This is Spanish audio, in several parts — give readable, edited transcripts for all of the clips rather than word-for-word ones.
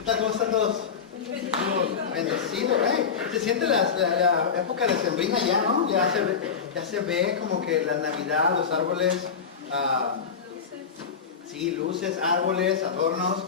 ¿Qué tal? ¿Cómo están todos? Bendecido, ¿eh? Se siente la época decembrina ya, ¿no? Ya se ve como que la Navidad, los árboles, sí, luces, árboles, adornos.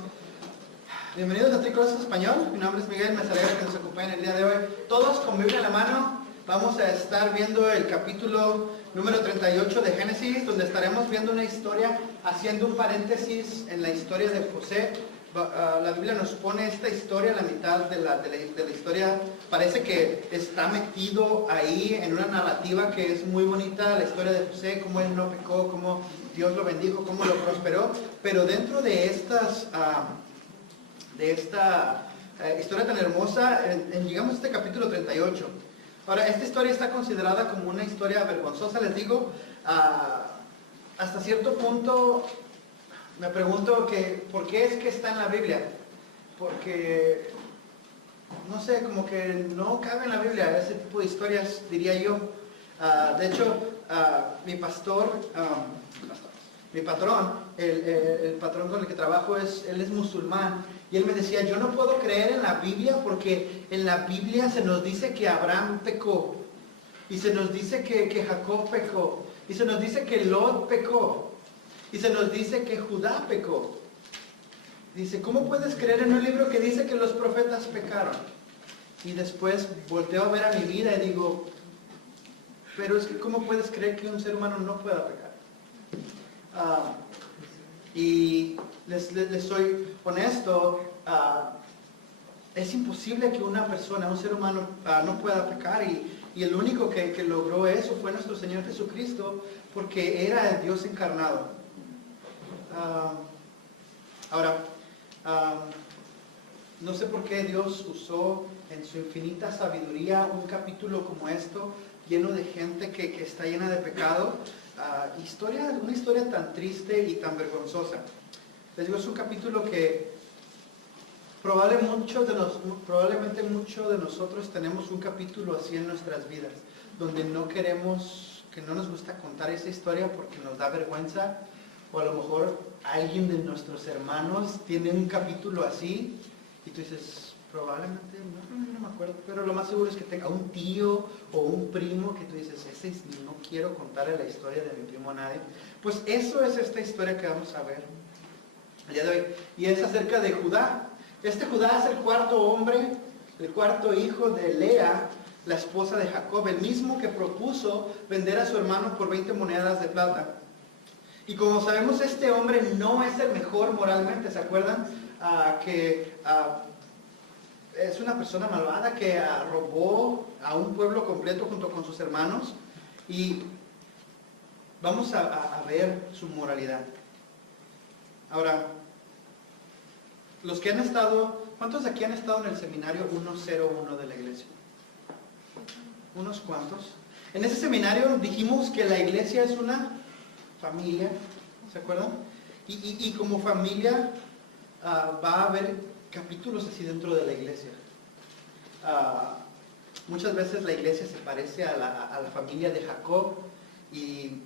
Bienvenidos a Tricross Español. Mi nombre es Miguel, me alegra que nos acompañen el día de hoy. Todos con Biblia en la mano, vamos a estar viendo el capítulo número 38 de Génesis, donde estaremos viendo una historia, haciendo un paréntesis en la historia de José. La Biblia nos pone esta historia, la mitad de la historia, parece que está metido ahí en una narrativa que es muy bonita, la historia de José, cómo él no pecó, cómo Dios lo bendijo, cómo lo prosperó, pero dentro de esta historia tan hermosa, llegamos a este capítulo 38. Ahora, esta historia está considerada como una historia vergonzosa, les digo, hasta cierto punto. Me pregunto que, ¿por qué es que está en la Biblia? Porque, no sé, como que no cabe en la Biblia ese tipo de historias, diría yo. De hecho, mi patrón, el patrón con el que trabajo, él es musulmán. Y él me decía, yo no puedo creer en la Biblia porque en la Biblia se nos dice que Abraham pecó. Y se nos dice que Jacob pecó. Y se nos dice que Lot pecó. Y se nos dice que Judá pecó. Dice, ¿cómo puedes creer en un libro que dice que los profetas pecaron? Y después volteo a ver a mi vida y digo, pero es que ¿cómo puedes creer que un ser humano no pueda pecar? Y les soy honesto, es imposible que una persona, un ser humano, no pueda pecar. Y el único que logró eso fue nuestro Señor Jesucristo, porque era el Dios encarnado. No sé por qué Dios usó en su infinita sabiduría un capítulo como esto, lleno de gente que está llena de pecado, una historia tan triste y tan vergonzosa. Les digo, es un capítulo que probablemente muchos de nosotros tenemos un capítulo así en nuestras vidas, donde no nos gusta contar esa historia porque nos da vergüenza. O a lo mejor alguien de nuestros hermanos tiene un capítulo así y tú dices, probablemente, no me acuerdo, pero lo más seguro es que tenga un tío o un primo que tú dices, no quiero contarle la historia de mi primo a nadie. Pues eso es esta historia que vamos a ver el día de hoy. Y es acerca de Judá. Este Judá es el cuarto hombre, el cuarto hijo de Lea, la esposa de Jacob, el mismo que propuso vender a su hermano por 20 monedas de plata. Y como sabemos, este hombre no es el mejor moralmente, ¿se acuerdan? Es una persona malvada que robó a un pueblo completo junto con sus hermanos. Y vamos a ver su moralidad. Ahora, los que han estado, ¿cuántos de aquí han estado en el seminario 101 de la iglesia? Unos cuantos. En ese seminario dijimos que la iglesia es una familia, ¿se acuerdan? Y como familia va a haber capítulos así dentro de la iglesia. Muchas veces la iglesia se parece a la familia de Jacob, y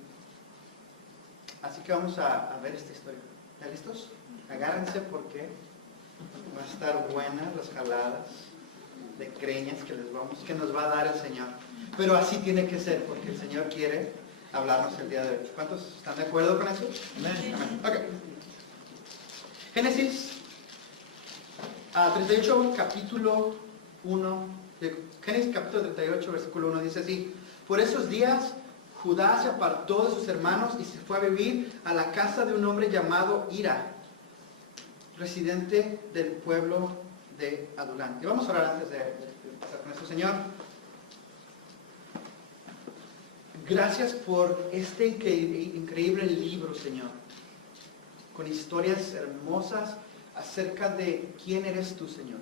así que vamos a ver esta historia. ¿Ya listos? Agárrense porque va a estar buenas las jaladas de greñas que nos va a dar el Señor. Pero así tiene que ser, porque el Señor quiere hablarnos el día de hoy. ¿Cuántos están de acuerdo con eso? Amén. Ok. Génesis 38, capítulo 1. Génesis capítulo 38, versículo 1 dice así: por esos días Judá se apartó de sus hermanos y se fue a vivir a la casa de un hombre llamado Hira, residente del pueblo de Adulán. Y vamos a orar antes de empezar con esto. Señor, gracias por este increíble libro, Señor, con historias hermosas acerca de quién eres tú, Señor,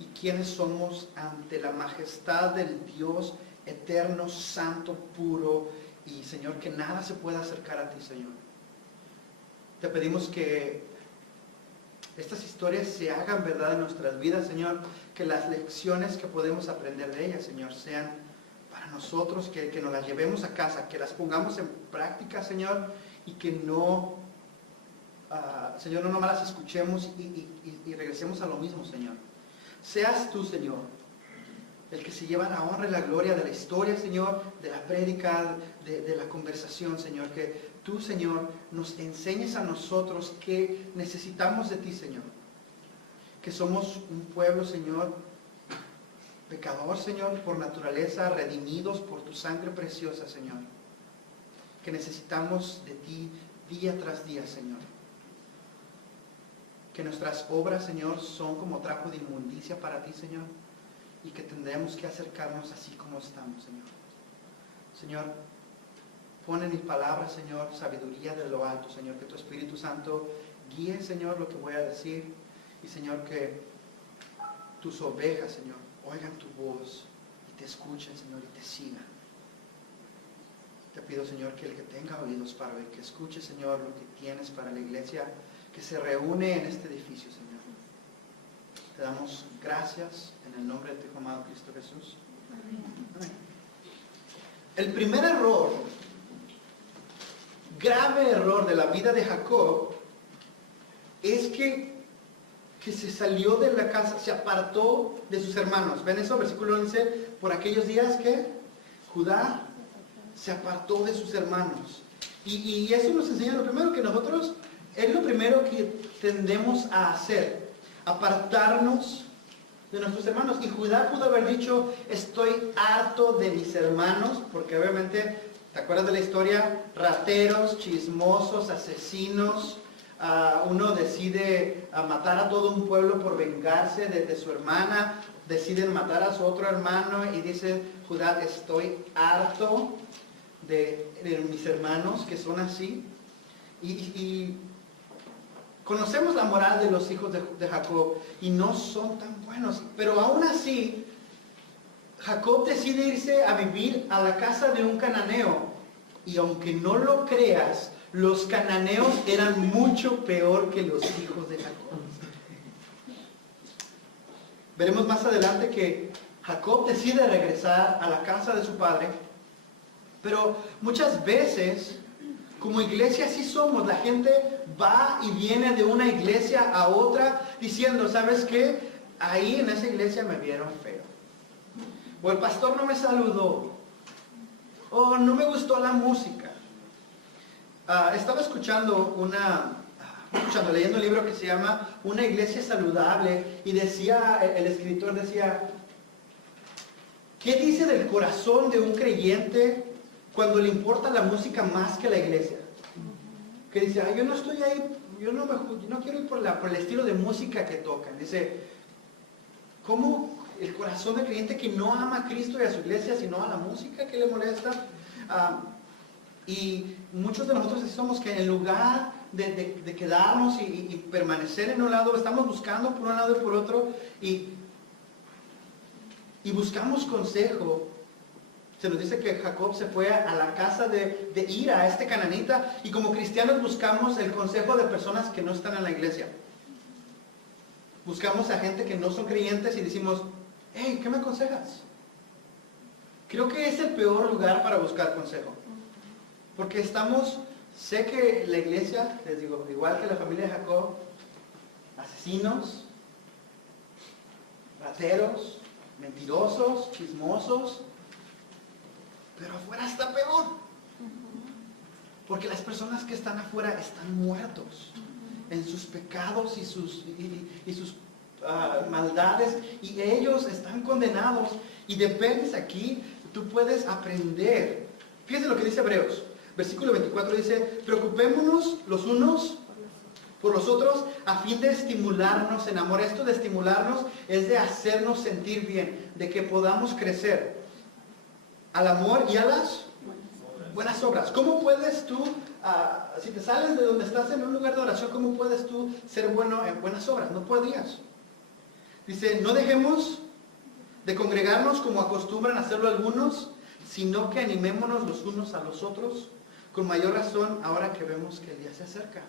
y quiénes somos ante la majestad del Dios eterno, santo, puro, y Señor, que nada se pueda acercar a ti, Señor. Te pedimos que estas historias se hagan verdad en nuestras vidas, Señor, que las lecciones que podemos aprender de ellas, Señor, sean para nosotros, que nos las llevemos a casa, que las pongamos en práctica, Señor, y que no Señor, no nomás las escuchemos y regresemos a lo mismo, Señor. Seas tú, Señor, el que se lleva la honra y la gloria de la historia, Señor, de la prédica, de la conversación, Señor. Que tú, Señor, nos enseñes a nosotros que necesitamos de ti, Señor. Que somos un pueblo, Señor, pecador, Señor, por naturaleza, redimidos por tu sangre preciosa, Señor. Que necesitamos de ti día tras día, Señor. Que nuestras obras, Señor, son como trapo de inmundicia para ti, Señor. Y que tendremos que acercarnos así como estamos, Señor. Señor, pon en mis palabras, Señor, sabiduría de lo alto, Señor. Que tu Espíritu Santo guíe, Señor, lo que voy a decir. Y, Señor, que tus ovejas, Señor, oigan tu voz y te escuchen, Señor, y te sigan. Te pido, Señor, que el que tenga oídos para oír, que escuche, Señor, lo que tienes para la iglesia que se reúne en este edificio, Señor. Te damos gracias en el nombre de tu Hijo amado Cristo Jesús. Amén. El primer error, grave error de la vida de Jacob, es que se salió de la casa, se apartó de sus hermanos. ¿Ven eso? Versículo 11, por aquellos días que Judá se apartó de sus hermanos. Y eso nos enseña lo primero que nosotros, es lo primero que tendemos a hacer, apartarnos de nuestros hermanos. Y Judá pudo haber dicho, estoy harto de mis hermanos, porque obviamente, ¿te acuerdas de la historia? Rateros, chismosos, asesinos. Uno decide matar a todo un pueblo por vengarse de su hermana, deciden matar a su otro hermano y dice Judá, estoy harto de mis hermanos que son así. Y conocemos la moral de los hijos de Jacob y no son tan buenos, pero aún así Jacob decide irse a vivir a la casa de un cananeo, y aunque no lo creas, los cananeos eran mucho peor que los hijos de Jacob. Veremos más adelante que Jacob decide regresar a la casa de su padre, pero muchas veces, como iglesia así somos, la gente va y viene de una iglesia a otra diciendo, ¿sabes qué? Ahí en esa iglesia me vieron feo. O el pastor no me saludó. O no me gustó la música. Estaba leyendo un libro que se llama Una iglesia saludable, y decía, el escritor decía, ¿qué dice del corazón de un creyente cuando le importa la música más que la iglesia? Que dice, yo no estoy ahí, yo no quiero ir por el estilo de música que tocan. Dice, ¿cómo el corazón del creyente que no ama a Cristo y a su iglesia, sino a la música que le molesta? Y muchos de nosotros somos que en lugar de quedarnos y permanecer en un lado, estamos buscando por un lado y por otro, y buscamos consejo. Se nos dice que Jacob se fue a la casa de Ira, este cananita, y como cristianos buscamos el consejo de personas que no están en la iglesia. Buscamos a gente que no son creyentes y decimos, hey, ¿qué me aconsejas? Creo que es el peor lugar para buscar consejo. Porque sé que la iglesia, les digo, igual que la familia de Jacob, asesinos, rateros, mentirosos, chismosos, pero afuera está peor. Porque las personas que están afuera están muertos en sus pecados y sus maldades, y ellos están condenados. Y dependes aquí, tú puedes aprender. Fíjense lo que dice Hebreos. Versículo 24 dice, preocupémonos los unos por los otros a fin de estimularnos en amor. Esto de estimularnos es de hacernos sentir bien, de que podamos crecer al amor y a las buenas obras. ¿Cómo puedes tú, si te sales de donde estás en un lugar de oración, cómo puedes tú ser bueno en buenas obras? No podrías. Dice, no dejemos de congregarnos como acostumbran a hacerlo algunos, sino que animémonos los unos a los otros, con mayor razón ahora que vemos que el día se acerca.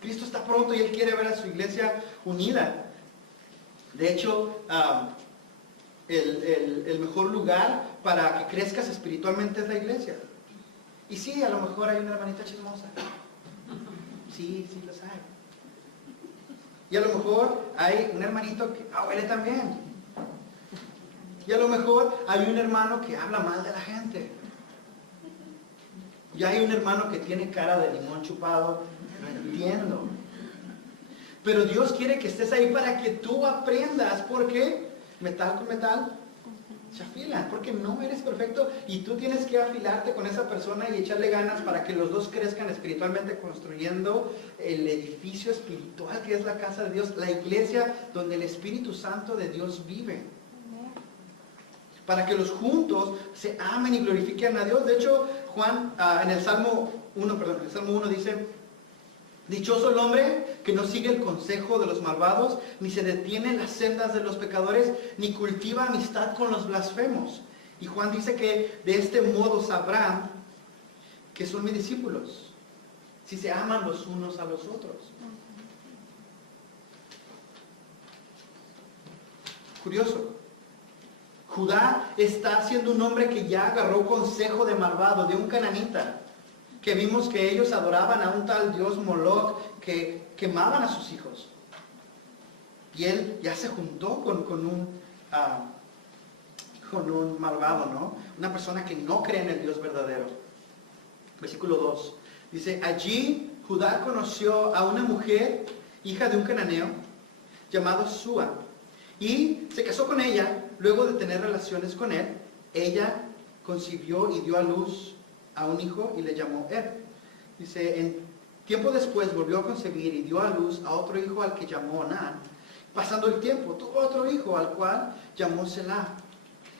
Cristo está pronto y Él quiere ver a su iglesia unida. De hecho, el mejor lugar para que crezcas espiritualmente es la iglesia. Y sí, a lo mejor hay una hermanita chismosa. Sí, sí los hay. Y a lo mejor hay un hermanito que huele también. Y a lo mejor hay un hermano que habla mal de la gente. Y hay un hermano que tiene cara de limón chupado. Lo entiendo. Pero Dios quiere que estés ahí para que tú aprendas, porque metal con metal se afila, porque no eres perfecto y tú tienes que afilarte con esa persona y echarle ganas para que los dos crezcan espiritualmente, construyendo el edificio espiritual que es la casa de Dios, la iglesia donde el Espíritu Santo de Dios vive. Para que los juntos se amen y glorifiquen a Dios. De hecho, Juan en el Salmo 1 dice: dichoso el hombre que no sigue el consejo de los malvados, ni se detiene en las sendas de los pecadores, ni cultiva amistad con los blasfemos. Y Juan dice que de este modo sabrán que son mis discípulos, si se aman los unos a los otros. Curioso. Judá está siendo un hombre que ya agarró consejo de malvado, de un cananita, que vimos que ellos adoraban a un tal dios Moloch, que quemaban a sus hijos. Y él ya se juntó con un malvado, ¿no? Una persona que no cree en el Dios verdadero. Versículo 2. Dice: allí Judá conoció a una mujer, hija de un cananeo, llamado Súa, y se casó con ella. Luego de tener relaciones con él, ella concibió y dio a luz a un hijo y le llamó Er. Dice: en tiempo después volvió a concebir y dio a luz a otro hijo al que llamó Onán. Pasando el tiempo, tuvo otro hijo al cual llamó Selah,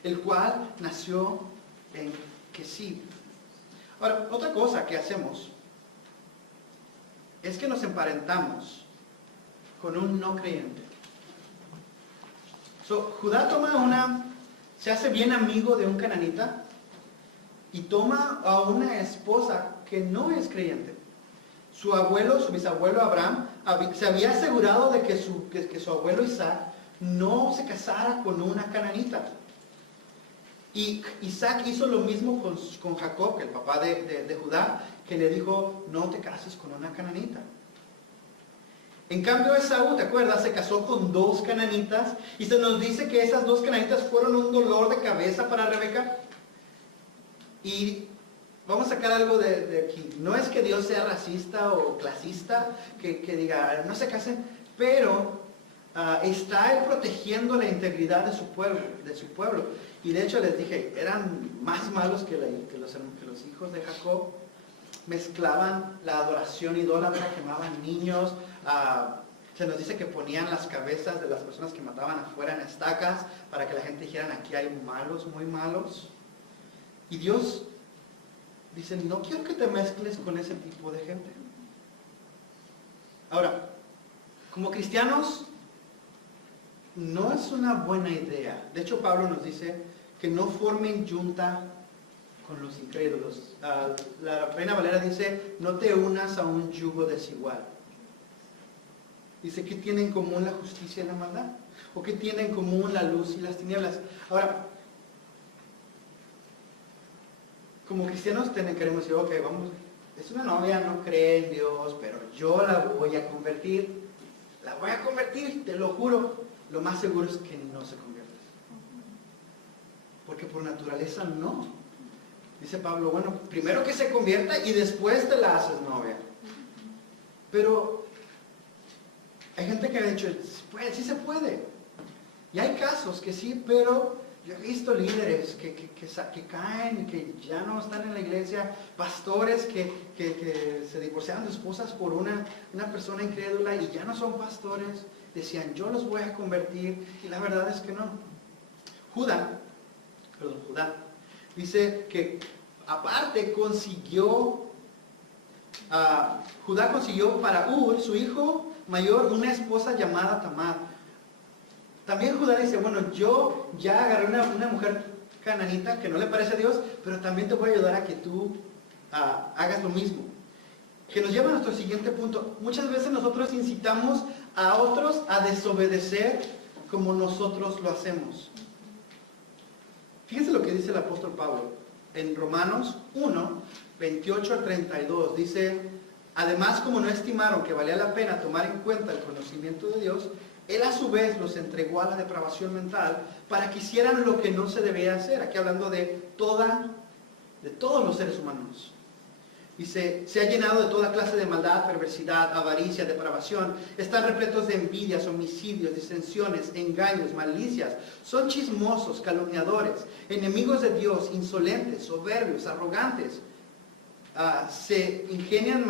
el cual nació en Kesib. Ahora, otra cosa que hacemos es que nos emparentamos con un no creyente. Judá se hace bien amigo de un cananita y toma a una esposa que no es creyente. Su bisabuelo Abraham, se había asegurado de que su abuelo Isaac no se casara con una cananita. Y Isaac hizo lo mismo con Jacob, el papá de Judá, que le dijo: no te cases con una cananita. En cambio, Esaú, ¿te acuerdas? Se casó con 2 cananitas y se nos dice que esas 2 cananitas fueron un dolor de cabeza para Rebeca. Y vamos a sacar algo de aquí. No es que Dios sea racista o clasista, que diga no se casen, pero está Él protegiendo la integridad de su pueblo. Y de hecho les dije, eran más malos que los hijos de Jacob. Mezclaban la adoración idólatra, quemaban niños. Se nos dice que ponían las cabezas de las personas que mataban afuera en estacas para que la gente dijera: aquí hay malos, muy malos. Y Dios dice: no quiero que te mezcles con ese tipo de gente. Ahora, como cristianos, no es una buena idea. De hecho, Pablo nos dice que no formen yunta con los incrédulos. La Reina Valera dice: no te unas a un yugo desigual. Dice: ¿qué tienen en común la justicia y la maldad? ¿O qué tienen en común la luz y las tinieblas? Ahora, como cristianos queremos decir: ok, vamos, es una novia, no cree en Dios, pero yo la voy a convertir. La voy a convertir, te lo juro. Lo más seguro es que no se convierta. Porque por naturaleza no. Dice Pablo: bueno, primero que se convierta y después te la haces novia. Pero hay gente que ha dicho: sí se puede. Y hay casos que sí, pero yo he visto líderes que caen y que ya no están en la iglesia, pastores que se divorciaron de esposas por una persona incrédula y ya no son pastores. Decían: yo los voy a convertir, y la verdad es que no. Judá dice que aparte Judá consiguió para Ur, su hijo mayor, una esposa llamada Tamar. También Judá dice: bueno, yo ya agarré una mujer cananita que no le parece a Dios, pero también te voy a ayudar a que tú hagas lo mismo. Que nos lleva a nuestro siguiente punto. Muchas veces nosotros incitamos a otros a desobedecer como nosotros lo hacemos. Fíjense lo que dice el apóstol Pablo en Romanos 1, 28 al 32. Dice: Además, como no estimaron que valía la pena tomar en cuenta el conocimiento de Dios, Él a su vez los entregó a la depravación mental para que hicieran lo que no se debía hacer. Aquí hablando de todos los seres humanos. Dice, se ha llenado de toda clase de maldad, perversidad, avaricia, depravación. Están repletos de envidias, homicidios, disensiones, engaños, malicias. Son chismosos, calumniadores, enemigos de Dios, insolentes, soberbios, arrogantes. Se ingenian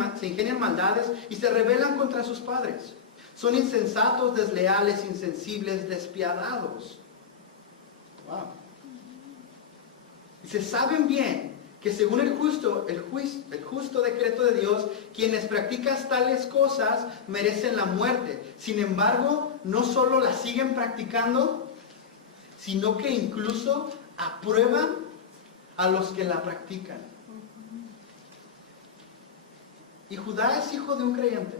maldades y se rebelan contra sus padres. Son insensatos, desleales, insensibles, despiadados. Wow. Dice, saben bien que según el justo decreto de Dios, quienes practican tales cosas merecen la muerte. Sin embargo, no solo la siguen practicando, sino que incluso aprueban a los que la practican. Y Judá es hijo de un creyente.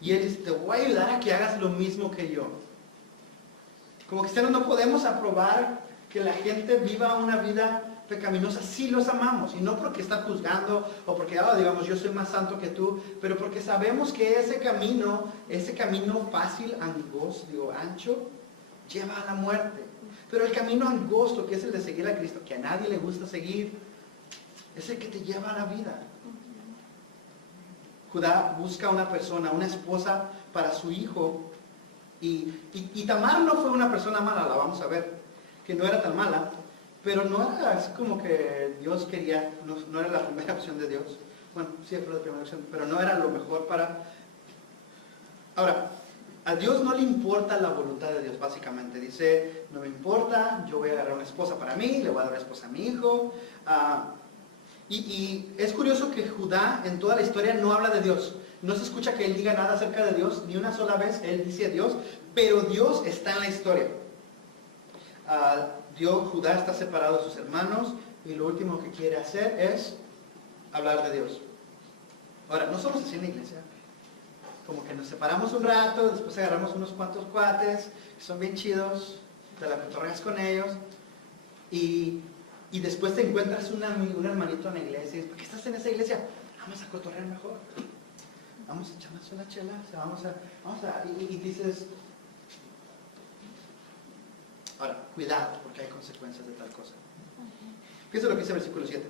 Y él dice, te voy a ayudar a que hagas lo mismo que yo. Como cristianos no podemos aprobar que la gente viva una vida pecaminosa. Sí los amamos, y no porque están juzgando o porque, digamos, yo soy más santo que tú, pero porque sabemos que ese camino fácil, ancho, lleva a la muerte. Pero el camino angosto, que es el de seguir a Cristo, que a nadie le gusta seguir, es el que te lleva a la vida. Judá busca una persona, una esposa para su hijo, y Tamar no fue una persona mala, la vamos a ver, que no era tan mala, pero no era así como que Dios quería, no era la primera opción de Dios. Bueno, sí fue la primera opción, pero no era lo mejor para... Ahora, a Dios no le importa la voluntad de Dios, básicamente. Dice, no me importa, yo voy a agarrar una esposa para mí, le voy a dar una esposa a mi hijo. Y es curioso que Judá en toda la historia no habla de Dios. No se escucha que él diga nada acerca de Dios, ni una sola vez él dice Dios, pero Dios está en la historia. Judá está separado de sus hermanos y lo último que quiere hacer es hablar de Dios. Ahora, no somos así en la iglesia. Como que nos separamos un rato, después agarramos unos cuantos cuates que son bien chidos, te la cotorreas con ellos y después te encuentras un hermanito en la iglesia y dices, ¿por qué estás en esa iglesia? Vamos a cotorrear mejor. Vamos a echarnos una chela, y dices... Ahora, cuidado, porque hay consecuencias de tal cosa. Fíjense lo que dice el versículo 7.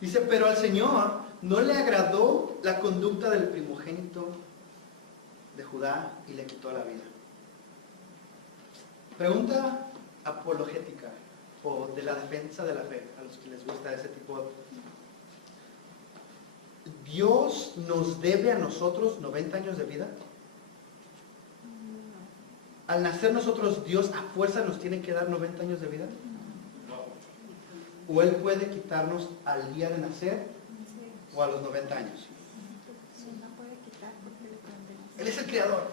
Dice, pero al Señor no le agradó la conducta del primogénito de Judá y le quitó la vida. Pregunta apologética o de la defensa de la fe, a los que les gusta ese tipo de... ¿Dios nos debe a nosotros 90 años de vida? Al nacer nosotros, ¿Dios a fuerza nos tiene que dar 90 años de vida? ¿O Él puede quitarnos al día de nacer o a los 90 años? Él es el creador.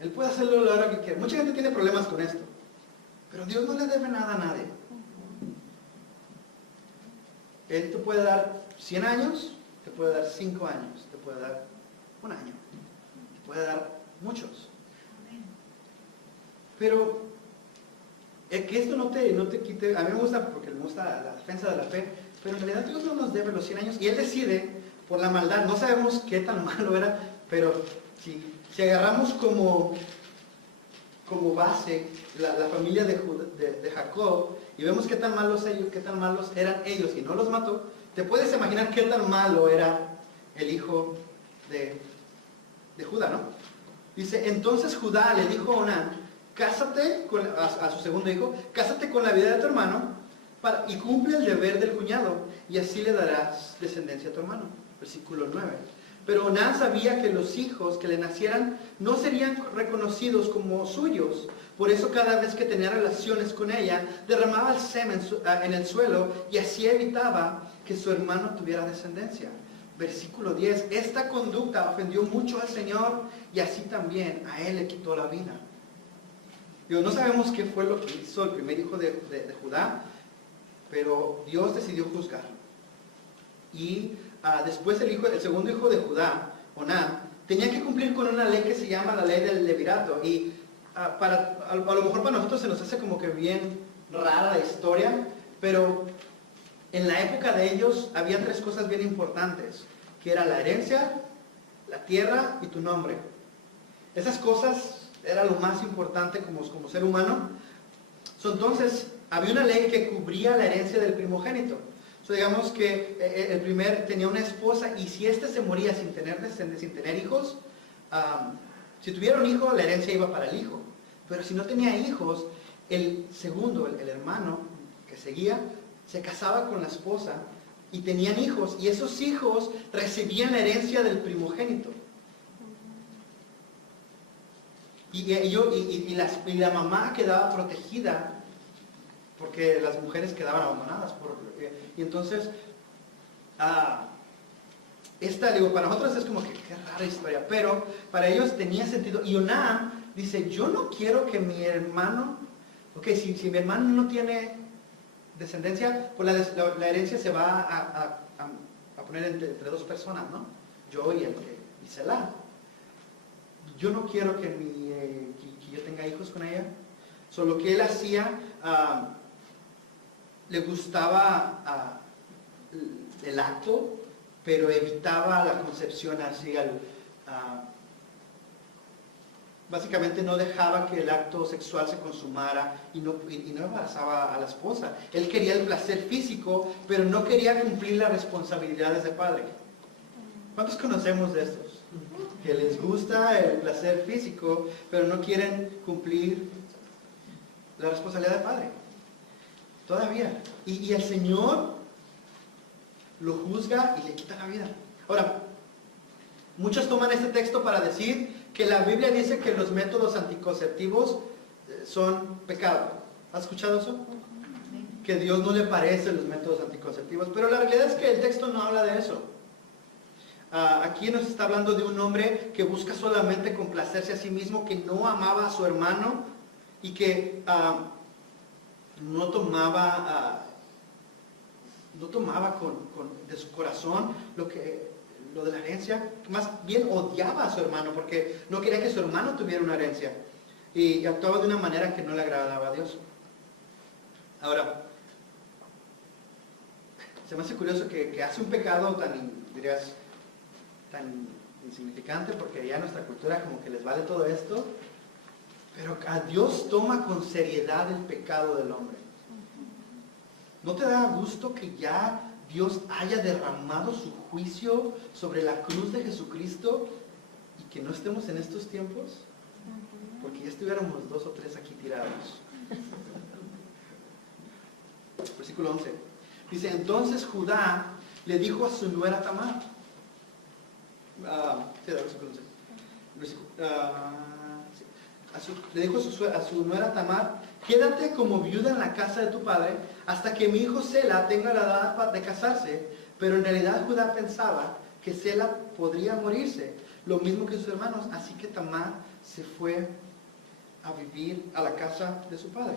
Él puede hacerlo a la hora que quiera. Mucha gente tiene problemas con esto. Pero Dios no le debe nada a nadie. Él te puede dar 100 años, te puede dar 5 años, te puede dar 1 año, te puede dar muchos. Pero que esto no te quite, a mí me gusta porque me gusta la defensa de la fe, pero en realidad Dios no nos debe los 100 años y Él decide por la maldad. No sabemos qué tan malo era, pero si agarramos como base la familia de Jacob y vemos qué tan malos eran ellos y no los mató, te puedes imaginar qué tan malo era el hijo de Judá, ¿no? Dice, entonces Judá le dijo a Onán, cásate a su segundo hijo, cásate con la viuda de tu hermano y cumple el deber del cuñado y así le darás descendencia a tu hermano. Versículo 9. Pero Onán sabía que los hijos que le nacieran no serían reconocidos como suyos. Por eso cada vez que tenía relaciones con ella, derramaba el semen en el suelo y así evitaba que su hermano tuviera descendencia. Versículo 10. Esta conducta ofendió mucho al Señor y así también a él le quitó la vida. No sabemos qué fue lo que hizo el primer hijo de Judá, pero Dios decidió juzgarlo. Y después el segundo hijo de Judá, Onán, tenía que cumplir con una ley que se llama la ley del levirato. Y a lo mejor para nosotros se nos hace como que bien rara la historia, pero en la época de ellos había 3 cosas bien importantes que era la herencia, la tierra y tu nombre. Esas cosas eran lo más importante como ser humano. Entonces, había una ley que cubría la herencia del primogénito. Digamos que el primer tenía una esposa y si éste se moría sin tener hijos, si tuviera un hijo, la herencia iba para el hijo. Pero si no tenía hijos, el segundo, el hermano que seguía, se casaba con la esposa y tenían hijos. Y esos hijos recibían la herencia del primogénito. Y la mamá quedaba protegida porque las mujeres quedaban abandonadas. Y entonces, para nosotros es como que qué rara historia, pero para ellos tenía sentido. Y Onán dice, yo no quiero que mi hermano, si mi hermano no tiene descendencia, pues la herencia se va a poner entre dos personas, ¿no? Yo y Selah. Yo no quiero que yo tenga hijos con ella. Lo que él hacía, le gustaba el acto, pero evitaba la concepción así básicamente no dejaba que el acto sexual se consumara y no embarazaba a la esposa. Él quería el placer físico, pero no quería cumplir las responsabilidades de padre. ¿Cuántos conocemos de estos? Que les gusta el placer físico, pero no quieren cumplir la responsabilidad de padre. Todavía. Y el Señor lo juzga y le quita la vida. Ahora, muchos toman este texto para decir que la Biblia dice que los métodos anticonceptivos son pecado. ¿Has escuchado eso? Que a Dios no le parecen los métodos anticonceptivos. Pero la realidad es que el texto no habla de eso. Aquí nos está hablando de un hombre que busca solamente complacerse a sí mismo, que no amaba a su hermano y que no tomaba de su corazón lo de la herencia. Más bien odiaba a su hermano porque no quería que su hermano tuviera una herencia y actuaba de una manera que no le agradaba a Dios. Ahora, se me hace curioso que hace un pecado tan insignificante, porque ya nuestra cultura como que les vale todo esto, pero a Dios toma con seriedad el pecado del hombre. ¿No te da gusto que ya Dios haya derramado su juicio sobre la cruz de Jesucristo y que no estemos en estos tiempos? Porque ya estuviéramos 2 o 3 aquí tirados. Versículo 11. Dice, entonces Judá le dijo a su nuera Tamar, le dijo a su nuera Tamar, quédate como viuda en la casa de tu padre hasta que mi hijo Sela tenga la edad de casarse. Pero en realidad Judá pensaba que Sela podría morirse, lo mismo que sus hermanos. Así que Tamar se fue a vivir a la casa de su padre.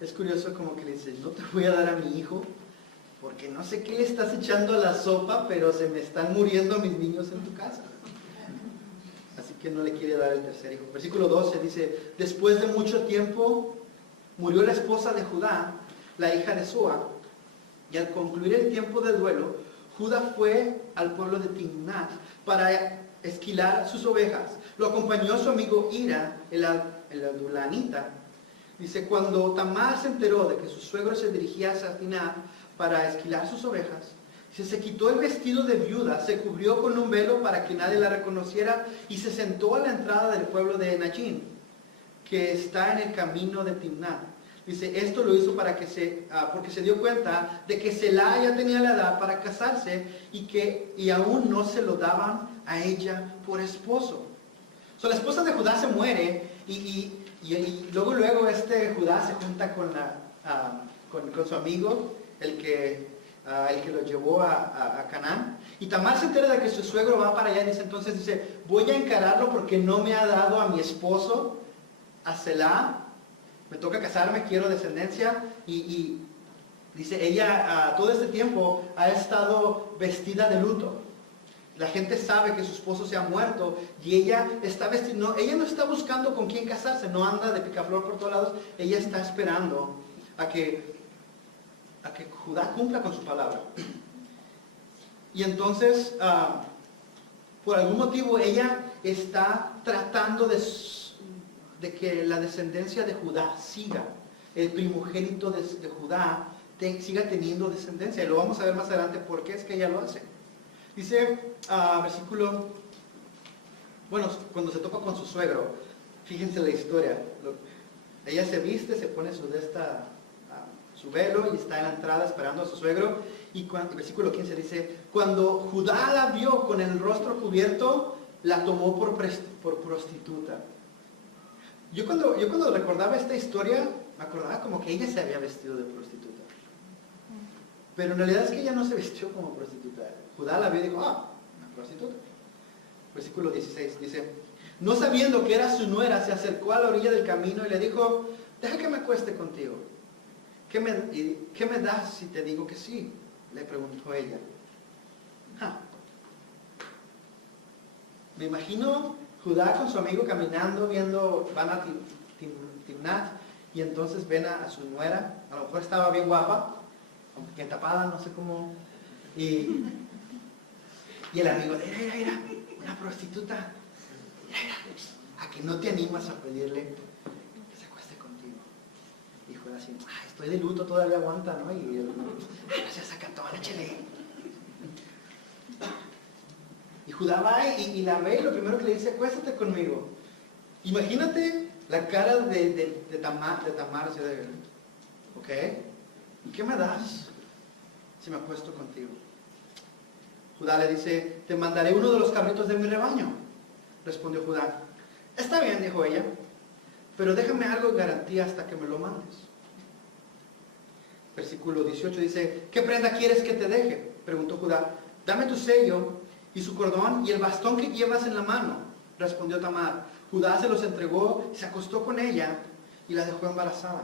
Es curioso como que le dice, no te voy a dar a mi hijo porque no sé qué le estás echando a la sopa, pero se me están muriendo mis niños en tu casa. Así que no le quiere dar el tercer hijo. Versículo 12 dice, después de mucho tiempo murió la esposa de Judá, la hija de Sua, y al concluir el tiempo de duelo, Judá fue al pueblo de Timnat para esquilar sus ovejas. Lo acompañó su amigo Ira, el adulanita. Dice, cuando Tamar se enteró de que su suegro se dirigía a Timnat para esquilar sus ovejas, se quitó el vestido de viuda, se cubrió con un velo para que nadie la reconociera y se sentó a la entrada del pueblo de Enajim, que está en el camino de Timnat. Dice, esto lo hizo porque se dio cuenta de que Selah ya tenía la edad para casarse y aún no se lo daban a ella por esposo. La esposa de Judá se muere y luego Judá se junta con su amigo, el que lo llevó a Canaán. Y Tamar se entera de que su suegro va para allá y dice, voy a encararlo porque no me ha dado a mi esposo, a Selah. Me toca casarme, quiero descendencia. Y dice, ella todo este tiempo ha estado vestida de luto. La gente sabe que su esposo se ha muerto y ella está vestida, ella no está buscando con quién casarse, no anda de picaflor por todos lados, ella está esperando a que Judá cumpla con su palabra. Y entonces, por algún motivo, ella está tratando de que la descendencia de Judá siga, el primogénito de Judá siga teniendo descendencia. Y lo vamos a ver más adelante por qué es que ella lo hace. Dice, versículo, bueno, cuando se topa con su suegro, fíjense la historia. Ella se viste, se pone su velo y está en la entrada esperando a su suegro. Y versículo 15 dice, cuando Judá la vio con el rostro cubierto, la tomó por prostituta. Yo cuando recordaba esta historia, me acordaba como que ella se había vestido de prostituta. Pero en realidad es que ella no se vistió como prostituta. Judá la vio y dijo, una prostituta. Versículo 16 dice, no sabiendo que era su nuera, se acercó a la orilla del camino y le dijo, deja que me acueste contigo. ¿Qué me das si te digo que sí? Le preguntó ella. Me imagino Judá con su amigo caminando, van a Timnat, y entonces ven a su nuera, a lo mejor estaba bien guapa, bien tapada, no sé cómo, y el amigo, mira, una prostituta, mira, a que no te animas a pedirle que se acueste contigo. Y Judá así, estoy de luto, todavía aguanta, ¿no? Y él, no seas sacatón, échale. Y Judá va y la ve y lo primero que le dice, acuéstate conmigo. Imagínate la cara de Tamar, así de, ¿ok? ¿Y qué me das si me acuesto contigo? Judá le dice, te mandaré uno de los cabritos de mi rebaño. Respondió Judá, está bien, dijo ella, pero déjame algo en garantía hasta que me lo mandes. Versículo 18 dice, ¿qué prenda quieres que te deje? Preguntó Judá, dame tu sello y su cordón y el bastón que llevas en la mano. Respondió Tamar. Judá se los entregó, se acostó con ella y la dejó embarazada.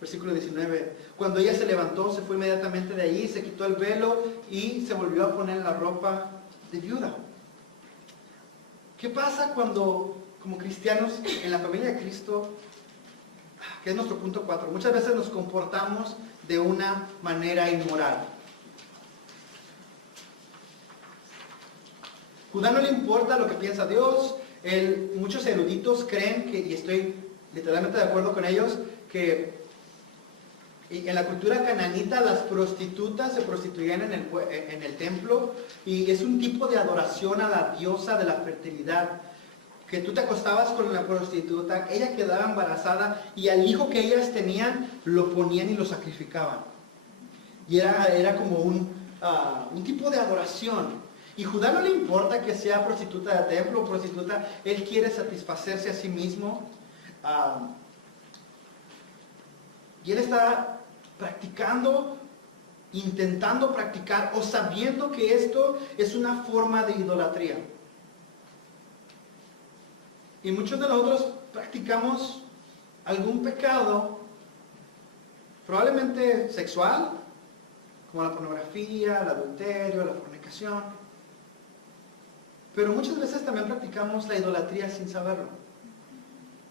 Versículo 19. Cuando ella se levantó, se fue inmediatamente de allí, se quitó el velo y se volvió a poner la ropa de viuda. ¿Qué pasa cuando, como cristianos, en la familia de Cristo, que es nuestro punto 4, muchas veces nos comportamos de una manera inmoral? Judá no le importa lo que piensa Dios. Muchos eruditos creen que, y estoy literalmente de acuerdo con ellos, que en la cultura cananita las prostitutas se prostituían en el templo, y es un tipo de adoración a la diosa de la fertilidad, que tú te acostabas con la prostituta, ella quedaba embarazada y al hijo que ellas tenían lo ponían y lo sacrificaban. Y era como un tipo de adoración. Y Judá no le importa que sea prostituta de templo o prostituta, él quiere satisfacerse a sí mismo. Y él está practicando, intentando practicar o sabiendo que esto es una forma de idolatría. Y muchos de nosotros practicamos algún pecado, probablemente sexual, como la pornografía, el adulterio, la fornicación. Pero muchas veces también practicamos la idolatría sin saberlo.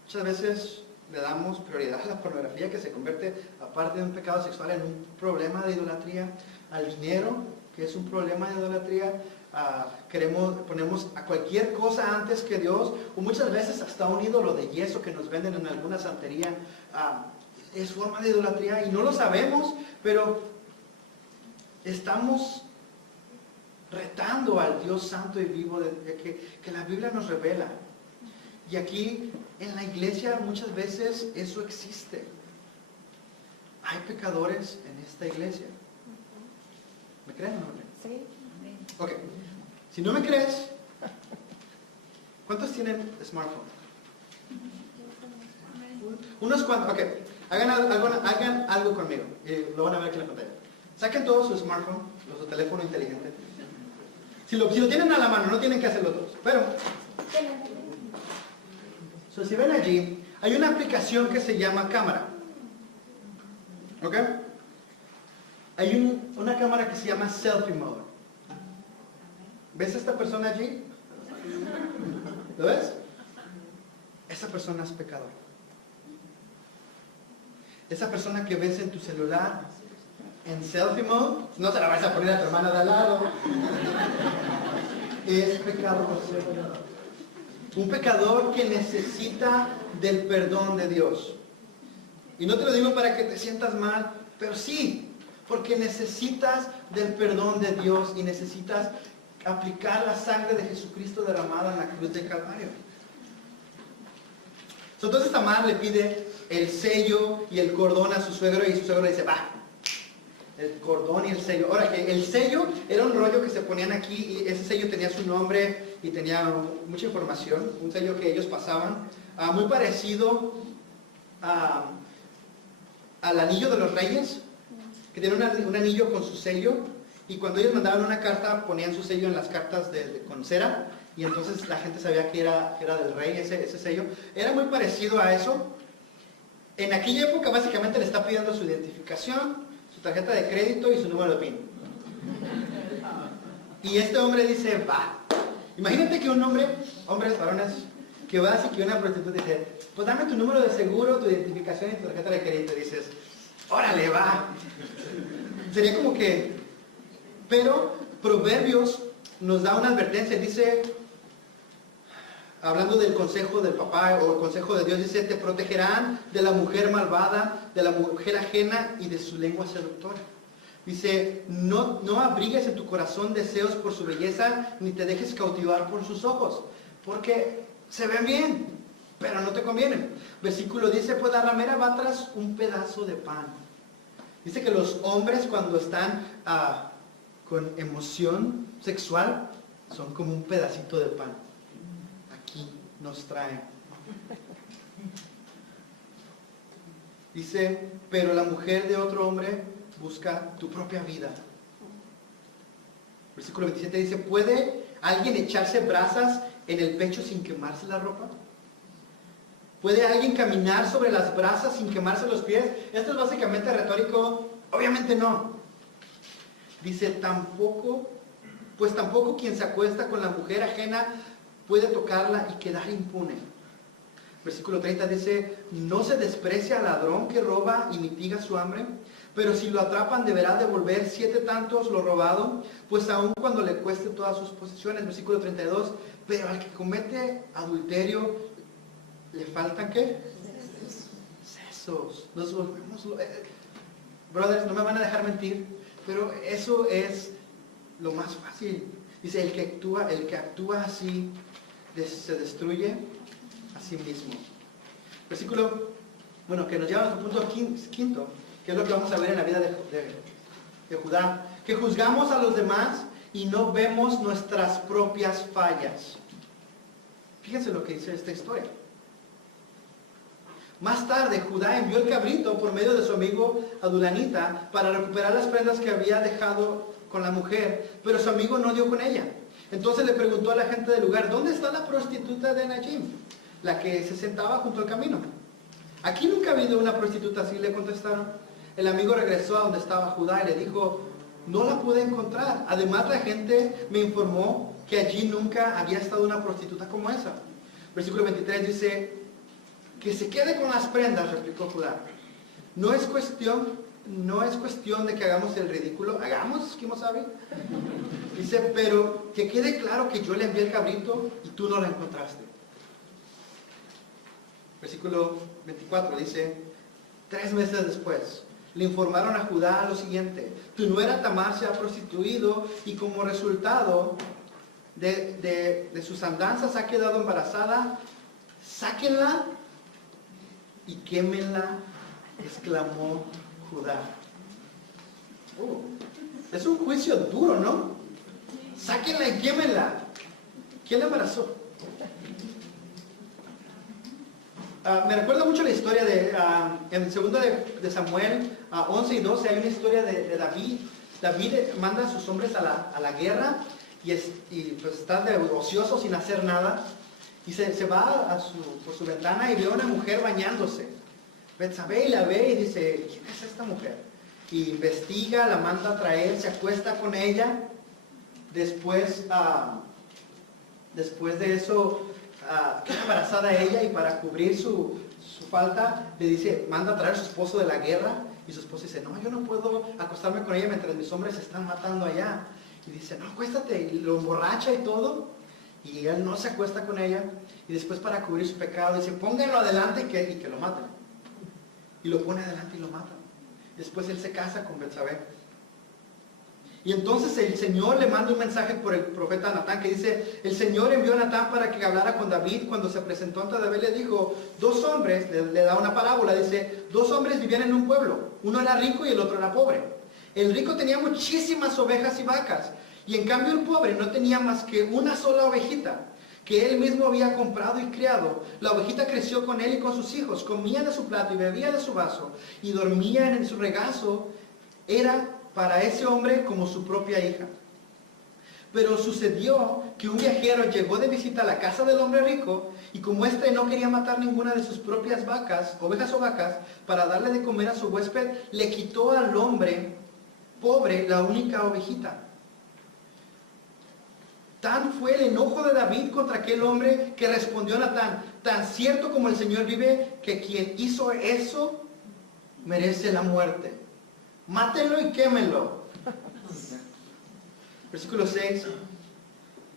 Muchas veces le damos prioridad a la pornografía, que se convierte, aparte de un pecado sexual, en un problema de idolatría, al dinero, que es un problema de idolatría. Ponemos a cualquier cosa antes que Dios, o muchas veces hasta un ídolo de yeso que nos venden en alguna santería. Es forma de idolatría y no lo sabemos, pero estamos retando al Dios santo y vivo que la Biblia nos revela. Y aquí en la iglesia muchas veces eso existe. Hay pecadores en esta iglesia. ¿Me creen o no me creen? Sí. Ok. Si no me crees, ¿cuántos tienen smartphone? Unos cuantos. Ok. Hagan algo conmigo. Lo van a ver aquí en la pantalla. Saquen todo su smartphone, su teléfono inteligente. Si lo tienen a la mano, no tienen que hacerlo todos. Pero, si ven allí, hay una aplicación que se llama cámara. ¿Ok? Hay una cámara que se llama Selfie Mode. ¿Ves a esta persona allí? ¿Lo ves? Esa persona es pecador. Esa persona que ves en tu celular, en Selfie Mode, no se la vas a poner a tu hermana de al lado. es pecador. Un pecador que necesita del perdón de Dios. Y no te lo digo para que te sientas mal, pero sí, porque necesitas del perdón de Dios y necesitas aplicar la sangre de Jesucristo derramada en la cruz de Calvario. Entonces Tamar le pide el sello y el cordón a su suegro y su suegro le dice, va, el cordón y el sello. Ahora que el sello era un rollo que se ponían aquí y ese sello tenía su nombre y tenía mucha información, un sello que ellos pasaban, muy parecido al anillo de los reyes, que tiene un anillo con su sello, y cuando ellos mandaban una carta ponían su sello en las cartas con cera, y entonces la gente sabía que era del rey ese sello. Era muy parecido a eso. En aquella época básicamente le está pidiendo su identificación, su tarjeta de crédito y su número de PIN. Y este hombre dice, va. Imagínate que un hombre, hombres, varones, que va así que una prostituta dice, pues dame tu número de seguro, tu identificación y tu tarjeta de crédito. Y dices, órale, va. Sería como que... Pero Proverbios nos da una advertencia, dice, hablando del consejo del papá o el consejo de Dios, dice, te protegerán de la mujer malvada, de la mujer ajena y de su lengua seductora. Dice, no abrigues en tu corazón deseos por su belleza, ni te dejes cautivar por sus ojos, porque se ven bien, pero no te convienen. Versículo dice, pues la ramera va tras un pedazo de pan. Dice que los hombres cuando están con emoción sexual son como un pedacito de pan. Aquí nos traen. Dice, pero la mujer de otro hombre busca tu propia vida. Versículo 27 dice, ¿puede alguien echarse brasas en el pecho sin quemarse la ropa? ¿Puede alguien caminar sobre las brasas sin quemarse los pies? Esto es básicamente retórico. Obviamente no. Dice, tampoco quien se acuesta con la mujer ajena puede tocarla y quedar impune. Versículo 30 dice, no se desprecia al ladrón que roba y mitiga su hambre, pero si lo atrapan deberá devolver 7 tantos lo robado, pues aun cuando le cueste todas sus posesiones. Versículo 32, pero al que comete adulterio, ¿le faltan qué? Sesos. Nos volvemos... brothers, no me van a dejar mentir, pero eso es lo más fácil. Dice, el que actúa así, se destruye a sí mismo. Versículo, que nos lleva a nuestro punto quinto, que es lo que vamos a ver en la vida de Judá, que juzgamos a los demás y no vemos nuestras propias fallas. Fíjense lo que dice esta historia. Más tarde, Judá envió el cabrito por medio de su amigo Adulanita para recuperar las prendas que había dejado con la mujer, pero su amigo no dio con ella. Entonces le preguntó a la gente del lugar, ¿dónde está la prostituta de Najim? La que se sentaba junto al camino. Aquí nunca ha habido una prostituta así, le contestaron. El amigo regresó a donde estaba Judá y le dijo, no la pude encontrar. Además la gente me informó que allí nunca había estado una prostituta como esa. Versículo 23 dice, que se quede con las prendas, replicó Judá. No es cuestión de que hagamos el ridículo. Hagamos, Kimosabi. Dice, pero que quede claro que yo le envié el cabrito y tú no la encontraste. Versículo 24 dice, 3 meses después, le informaron a Judá lo siguiente, tu nuera Tamar se ha prostituido y como resultado de sus andanzas ha quedado embarazada, sáquenla y quémenla, exclamó Judá. Es un juicio duro, ¿no? Sáquenla y quémenla. ¿Quién la embarazó? Me recuerda mucho la historia en el segundo de Samuel 11 y 12 hay una historia de David. David manda a sus hombres a la guerra y pues está de ocioso sin hacer nada. Y se va por su ventana y ve a una mujer bañándose. Betsabé la ve y dice, ¿quién es esta mujer? Y investiga, la manda a traer, se acuesta con ella. Después de eso, queda embarazada ella y para cubrir su falta, le dice, manda a traer a su esposo de la guerra. Y su esposo dice, no, yo no puedo acostarme con ella mientras mis hombres se están matando allá. Y dice, no, acuéstate, y lo emborracha y todo, y él no se acuesta con ella, y después para cubrir su pecado dice, pónganlo adelante y que lo maten. Y lo pone adelante y lo matan. Después él se casa con Betsabé. Y entonces el Señor le manda un mensaje por el profeta Natán que dice, el Señor envió a Natán para que hablara con David. Cuando se presentó ante David le dijo, dos hombres, le da una parábola, dice, dos hombres vivían en un pueblo, uno era rico y el otro era pobre. El rico tenía muchísimas ovejas y vacas, y en cambio el pobre no tenía más que una sola ovejita, que él mismo había comprado y criado. La ovejita creció con él y con sus hijos, comía de su plato y bebía de su vaso, y dormían en su regazo. Era para ese hombre como su propia hija. Pero sucedió que un viajero llegó de visita a la casa del hombre rico, y como éste no quería matar ninguna de sus propias vacas, ovejas o vacas, para darle de comer a su huésped, le quitó al hombre pobre la única ovejita. Tan fue el enojo de David contra aquel hombre que respondió a Natán, tan cierto como el Señor vive, que quien hizo eso merece la muerte. Mátenlo y quémenlo. Versículo 6.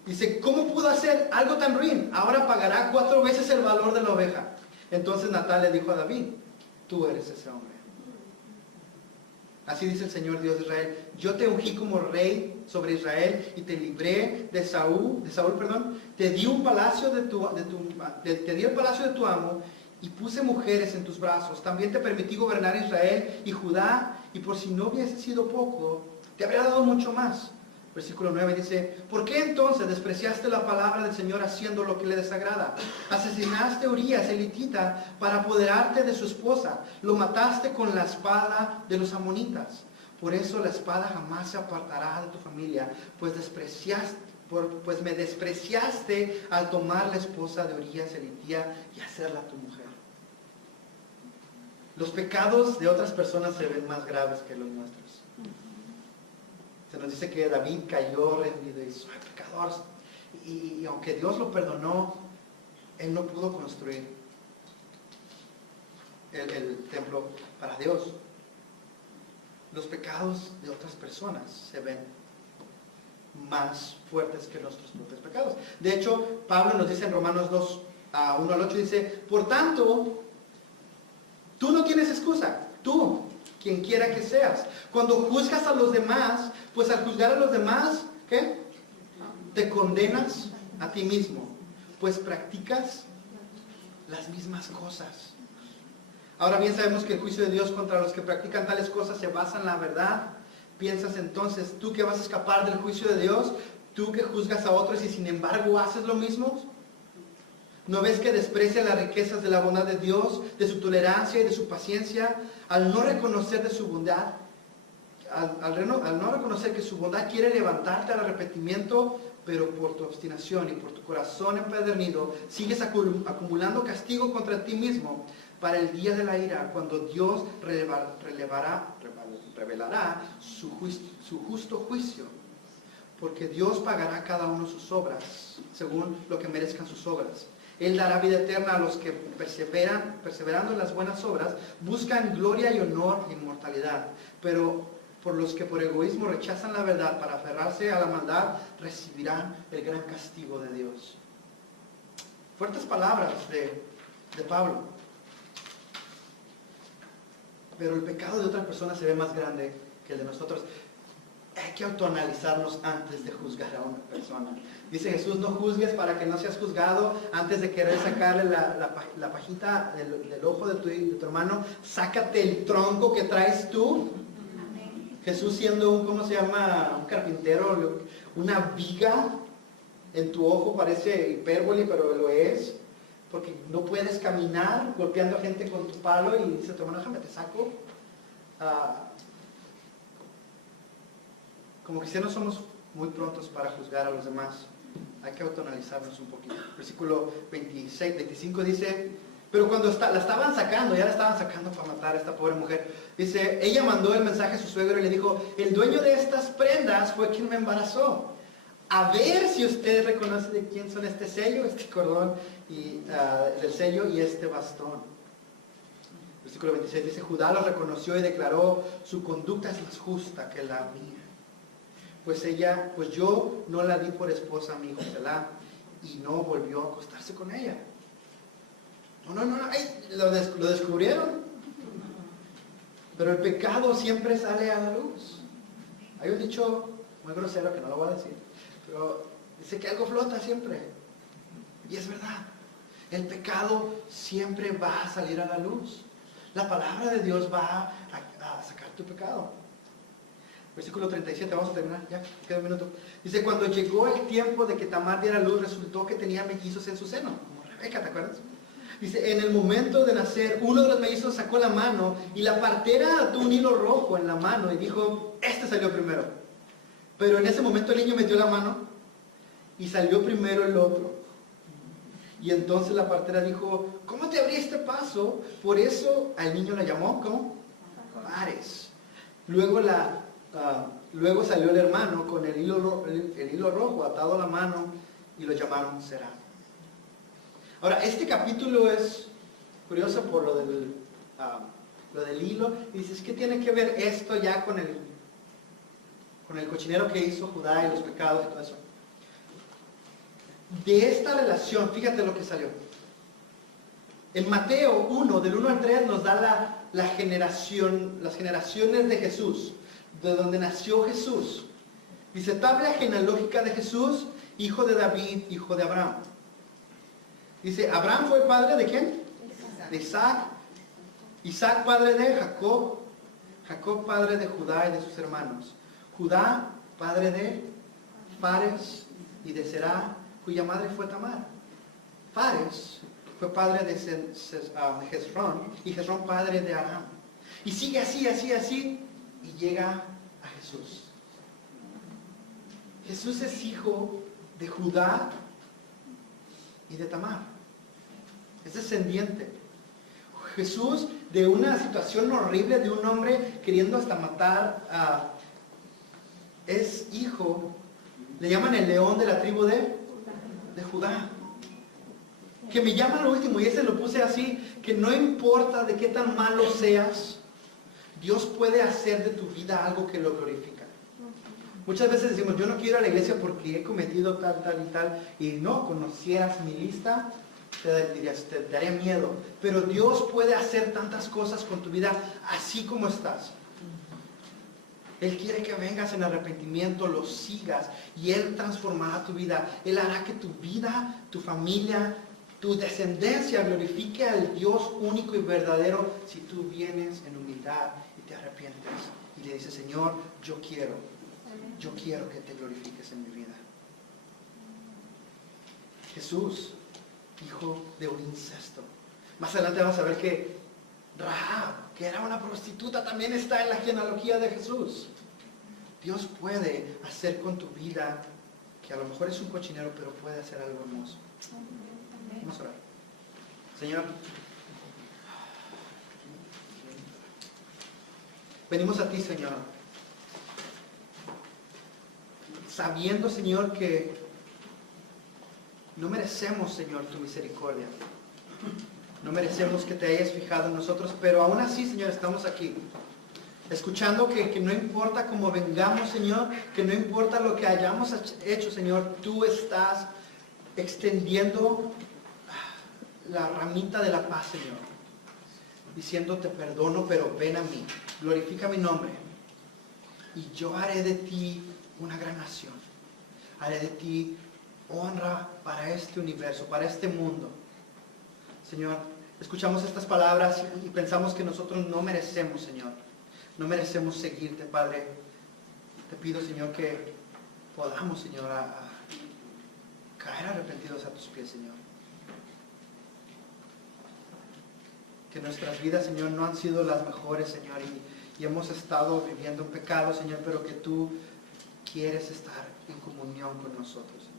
Dice, ¿cómo pudo hacer algo tan ruin? Ahora pagará 4 veces el valor de la oveja. Entonces Natán le dijo a David, tú eres ese hombre. Así dice el Señor Dios de Israel, yo te ungí como rey sobre Israel y te libré de Saúl, te di un palacio te di el palacio de tu amo y puse mujeres en tus brazos. También te permití gobernar Israel y Judá, y por si no hubiese sido poco, te habría dado mucho más. Versículo 9 dice, ¿por qué entonces despreciaste la palabra del Señor haciendo lo que le desagrada? Asesinaste a Urías, elitita, para apoderarte de su esposa. Lo mataste con la espada de los amonitas. Por eso la espada jamás se apartará de tu familia, pues me despreciaste al tomar la esposa de Urías, elitía, y hacerla tu mujer. Los pecados de otras personas se ven más graves que los nuestros. Se nos dice que David cayó rendido y soy pecador. Y aunque Dios lo perdonó, él no pudo construir el templo para Dios. Los pecados de otras personas se ven más fuertes que nuestros propios pecados. De hecho, Pablo nos dice en Romanos 2, 1 al 8, dice, por tanto, tú no tienes excusa, tú, quien quiera que seas. Cuando juzgas a los demás, pues al juzgar a los demás, ¿qué? Te condenas a ti mismo, pues practicas las mismas cosas. Ahora bien, sabemos que el juicio de Dios contra los que practican tales cosas se basa en la verdad. ¿Piensas entonces tú que vas a escapar del juicio de Dios? ¿Tú que juzgas a otros y sin embargo haces lo mismo? ¿No ves que desprecia las riquezas de la bondad de Dios, de su tolerancia y de su paciencia, al no reconocer de su bondad? Al no reconocer que su bondad quiere levantarte al arrepentimiento, pero por tu obstinación y por tu corazón empedernido, sigues acumulando castigo contra ti mismo para el día de la ira, cuando Dios revelará su justo juicio. Porque Dios pagará a cada uno sus obras, según lo que merezcan sus obras. Él dará vida eterna a los que perseverando en las buenas obras, buscan gloria y honor e inmortalidad. Pero por los que por egoísmo rechazan la verdad para aferrarse a la maldad, recibirán el gran castigo de Dios. Fuertes palabras de Pablo. Pero el pecado de otra persona se ve más grande que el de nosotros. Hay que autoanalizarnos antes de juzgar a una persona. Dice Jesús, no juzgues para que no seas juzgado. Antes de querer sacarle la pajita del ojo de tu hermano, sácate el tronco que traes tú. Amén. Jesús siendo un carpintero, una viga en tu ojo, parece hipérbole, pero lo es. Porque no puedes caminar golpeando a gente con tu palo y dice tu hermano, déjame te saco. Como cristianos somos muy prontos para juzgar a los demás. Hay que autoanalizarnos un poquito. Versículo 25 dice, pero cuando la estaban sacando para matar a esta pobre mujer, dice, ella mandó el mensaje a su suegro y le dijo, el dueño de estas prendas fue quien me embarazó. A ver si usted reconoce de quién son este sello, este cordón del sello y este bastón. Versículo 26 dice, Judá lo reconoció y declaró, su conducta es más justa que la mía. pues yo no la di por esposa a mi hijo Selah, y no volvió a acostarse con ella. No, ay, lo descubrieron. Pero el pecado siempre sale a la luz. Hay un dicho muy grosero que no lo voy a decir, pero dice que algo flota siempre. Y es verdad. El pecado siempre va a salir a la luz. La palabra de Dios va a sacar tu pecado. Versículo 37, vamos a terminar, ya, queda un minuto. Dice, cuando llegó el tiempo de que Tamar diera luz, resultó que tenía mellizos en su seno, como Rebeca, ¿te acuerdas? Dice, en el momento de nacer, uno de los mellizos sacó la mano y la partera ató un hilo rojo en la mano y dijo, este salió primero. Pero en ese momento el niño metió la mano y salió primero el otro. Y entonces la partera dijo, ¿cómo te abriste paso? Por eso al niño la llamó, ¿cómo? Fares. Luego salió el hermano con el hilo rojo atado a la mano y lo llamaron Será. Ahora, este capítulo es curioso por lo del hilo. Y dices, ¿qué tiene que ver esto ya con el cochinero que hizo Judá y los pecados y todo eso? De esta relación, fíjate lo que salió. En Mateo 1, del 1 al 3, nos da las generaciones de Jesús, de donde nació Jesús. Dice, tabla genealógica de Jesús, hijo de David, hijo de Abraham. Dice, Abraham fue padre ¿de quién? De Isaac. Isaac padre de Jacob. Jacob padre de Judá y de sus hermanos. Judá padre de Fares y de Será, cuya madre fue Tamar. Fares fue padre de Hezrón y Hezrón padre de Aram. Y sigue así, y llega a Jesús. Jesús es hijo de Judá y de Tamar. Es descendiente. Jesús, de una situación horrible de un hombre queriendo hasta matar, es hijo, le llaman el león de la tribu de Judá. Que me llama lo último, y ese lo puse así, que no importa de qué tan malo seas, Dios puede hacer de tu vida algo que lo glorifica. Muchas veces decimos, yo no quiero ir a la iglesia porque he cometido tal y tal, y no, conocieras mi lista, te daría miedo. Pero Dios puede hacer tantas cosas con tu vida así como estás. Él quiere que vengas en arrepentimiento, lo sigas, y Él transformará tu vida. Él hará que tu vida, tu familia, tu descendencia glorifique al Dios único y verdadero si tú vienes en humildad y te arrepientes y le dices, Señor, yo quiero que te glorifiques en mi vida. Jesús, hijo de un incesto. Más adelante vamos a ver que Rahab, que era una prostituta, también está en la genealogía de Jesús. Dios puede hacer con tu vida, que a lo mejor es un cochinero, pero puede hacer algo hermoso. Vamos a orar. Señor, venimos a ti, Señor, sabiendo, Señor, que no merecemos, Señor, tu misericordia. No merecemos que te hayas fijado en nosotros, pero aún así, Señor, estamos aquí. Escuchando que no importa cómo vengamos, Señor, que no importa lo que hayamos hecho, Señor, tú estás extendiendo la ramita de la paz, Señor. Diciendo, te perdono, pero ven a mí. Glorifica mi nombre. Y yo haré de ti una gran nación. Haré de ti honra para este universo, para este mundo. Señor, escuchamos estas palabras y pensamos que nosotros no merecemos, Señor. No merecemos seguirte, Padre. Te pido, Señor, que podamos, Señor, a caer arrepentidos a tus pies, Señor. Que nuestras vidas, Señor, no han sido las mejores, Señor, y hemos estado viviendo en pecado, Señor, pero que tú quieres estar en comunión con nosotros, Señor.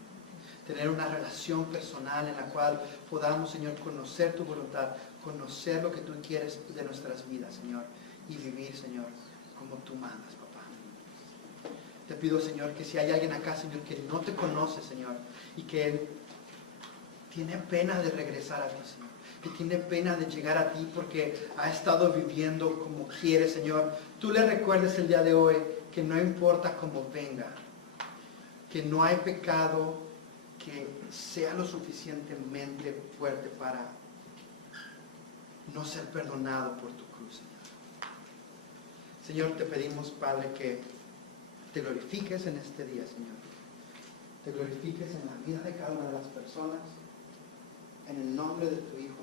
Tener una relación personal en la cual podamos, Señor, conocer tu voluntad, conocer lo que tú quieres de nuestras vidas, Señor, y vivir, Señor, como tú mandas, papá. Te pido, Señor, que si hay alguien acá, Señor, que no te conoce, Señor, y que tiene pena de regresar a ti, Señor, que tiene pena de llegar a ti porque ha estado viviendo como quiere, Señor, tú le recuerdes el día de hoy que no importa cómo venga, que no hay pecado que sea lo suficientemente fuerte para no ser perdonado por tu cruz, Señor. Señor, te pedimos, Padre, que te glorifiques en este día, Señor. Te glorifiques en la vida de cada una de las personas, en el nombre de tu Hijo